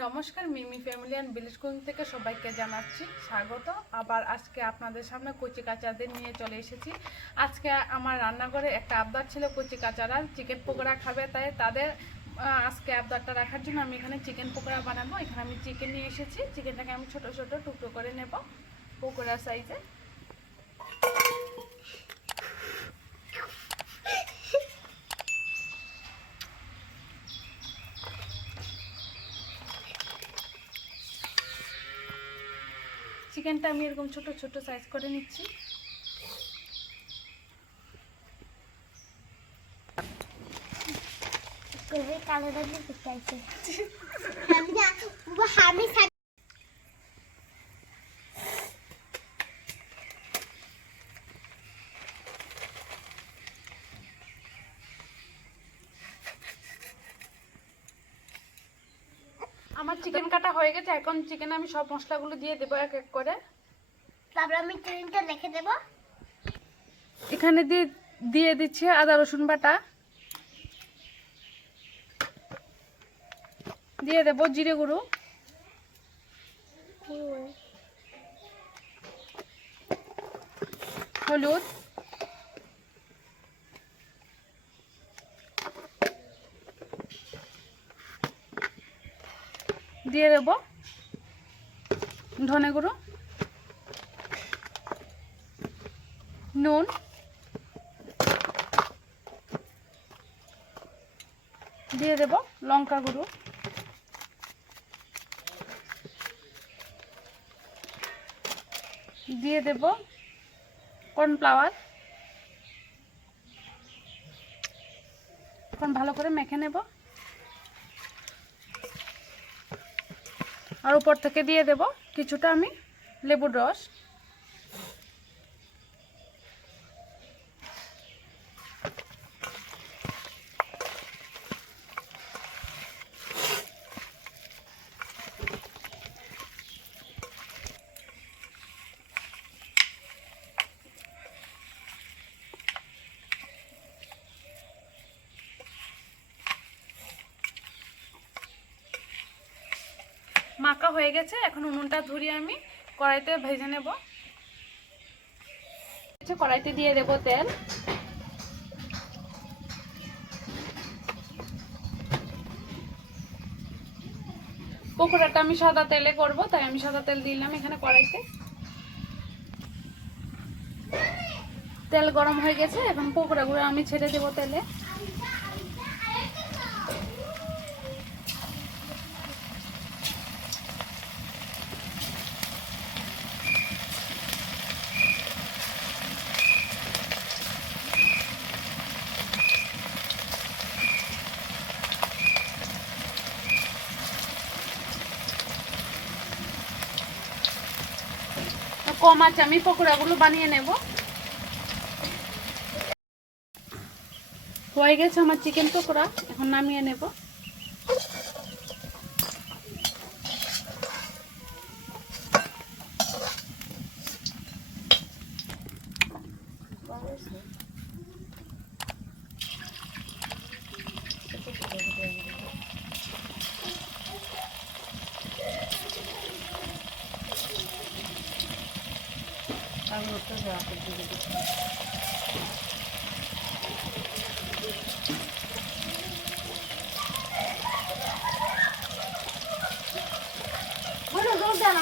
নমস্কার, মিমি family and cooking থেকে সবাইকে জানাচ্ছি স্বাগত। আবার আজকে আপনাদের সামনে কচি কাচাদের নিয়ে চলে এসেছি। আজকে আমার রান্নাঘরে একটা আবদার ছিল কচি কাচারা চিকেন পকোড়া খাবে, তাই তাদের আজকে আবদারটা রাখার জন্য আমি এখানে চিকেন পকোড়া বানাবো। এখানে আমি চিকেন নিয়ে এসেছি। চিকেনটাকে আমি ছোট ছোট টুকরো করে নেব, পকোড়া সাইজে চিকেনটা আমি এরকম ছোট ছোট সাইজ করে নিচ্ছি। কালো আমি আমার চিকেন কাটা হয়ে গেছে এখন চিকেন আমি সব মশলাগুলো দিয়ে দেবো এক এক করে। তারপর আমি ট্রেনটা রেখে দেব। এখানে দিয়ে দিয়ে দিচ্ছি আদা রসুন বাটা। দিয়ে দেবো জিরে গুঁড়ো। হলুদ। দিয়ে দেব ধনে গুঁড়ো, নুন, দিয়ে দেব লঙ্কা গুঁড়ো। দিয়ে দেব কর্নফ্লাওয়ার। এখন ভালো করে মেখে নেব। আর উপর থেকে দিয়ে দেব কিছুটা আমি লেবুর রস। মাখা হয়ে গেছে। এখন উনুনটা ধরিয়ে আমি কড়াইতে ভেজে নেব। আচ্ছা, কড়াইতে দিয়ে দেব তেল। পকোড়াটা আমি সাদা তেলে করব তাই আমি সাদা তেল দিলাম এখানে কড়াইতে। তেল গরম হয়ে গেছে এখন পকোড়াগুলো আমি ছেড়ে দেবো তেলে। কম আছে আমি পকোড়াগুলো বানিয়ে নেব। হয়ে গেছে আমার চিকেন পকোড়া এখন নামিয়ে নেব। বলো জল দাও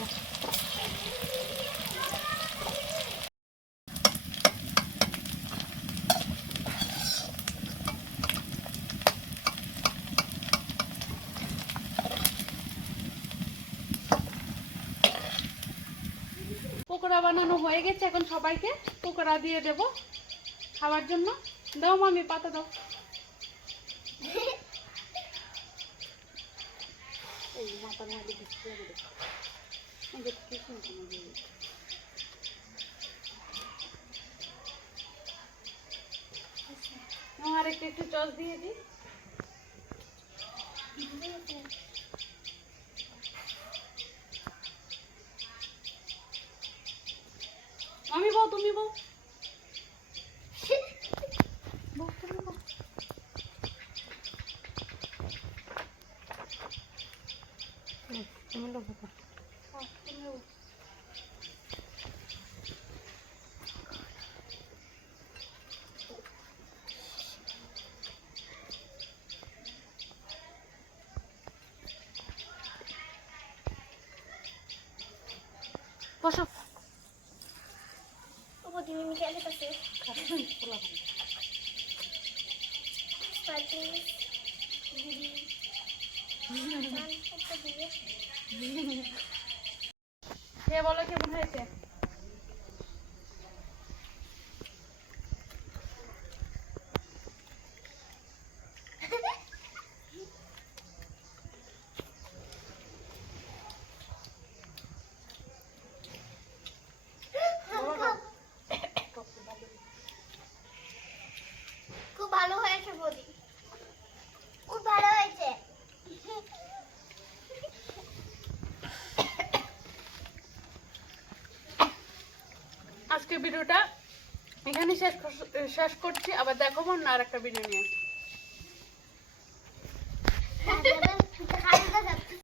না পকোড়া বানানো হয়ে গেছে, এখন সবাইকে পকোড়া দিয়ে দেব খাওয়ার জন্য। দাও মামি, পাতা দাও। আর একটু একটু চস দিয়ে দিই। আমি বউ তুমি বউ বউ তুমি বউ তুমি লোক তুমি বউ Пошел. কাছে পাটি দিদি নান একটা দিবে খেয়ে বলো কেমন হয়েছে খুব ভালো হয়েছে বৌদি খুব ভালো হয়েছে আজকে ভিডিওটা এখানে শেষ শেষ করছি আবার দেখাবো না আর একটা ভিডিও নিয়ে। কথা